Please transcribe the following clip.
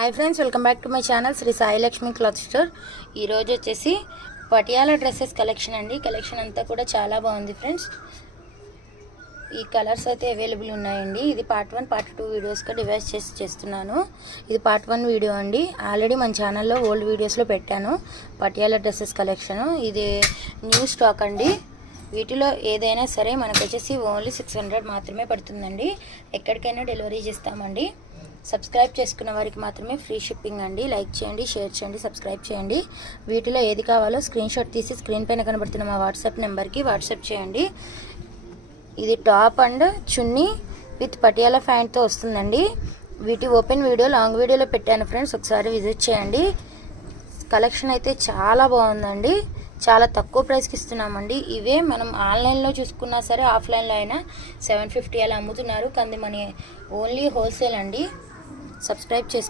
Hi friends, welcome back to my channel Shri Sai Lakshmi cloth store. ఈరోజు వచ్చేసి Patiala dresses collection అండి. Collection అంతా కూడా చాలా బాగుంది ఫ్రెండ్స్. ఈ కలర్స్ అయితే అవైలబుల్ ఉన్నాయండి. ఇది పార్ట్ 1 పార్ట్ 2 వీడియోస్గా డివైడ్ చేసి చేస్తున్నాను. ఇది పార్ట్ 1 వీడియో అండి. ఆల్రెడీ మన ఛానల్లో ఓల్డ్ వీడియోస్లో పెట్టాను పటియాలా డ్రెస్సెస్ కలెక్షన్. ఇది న్యూ స్టాక్ అండి. వీటిలో ఏదైనా సరే మనకు వచ్చేసి ఓన్లీ 600 మాత్రమే పడుతుందండి. ఎక్కడికైనా డెలివరీ చేస్తామండి. సబ్స్క్రైబ్ చేసుకున్న వారికి మాత్రమే ఫ్రీ షిప్పింగ్ అండి. లైక్ చేయండి, షేర్ చేయండి, సబ్స్క్రైబ్ చేయండి. వీటిలో ఏది కావాలో స్క్రీన్ షాట్ తీసి స్క్రీన్ పైన కనబడుతున్న మా వాట్సాప్ నెంబర్కి వాట్సాప్ చేయండి. ఇది top and chunni with Patiala ప్యాంట్తో వస్తుందండి. వీటి ఓపెన్ వీడియో లాంగ్ వీడియోలో పెట్టాను ఫ్రెండ్స్, ఒకసారి విజిట్ చేయండి. కలెక్షన్ అయితే చాలా బాగుందండి. చాలా తక్కువ ప్రైస్కి ఇస్తున్నామండి. ఇవే మనం ఆన్లైన్లో చూసుకున్నా సరే ఆఫ్లైన్లో అయినా 750 అలా అమ్ముతున్నారు. కానీ మన ఓన్లీ హోల్సేల్ అండి. సబ్స్క్రైబ్ చేసుకోండి.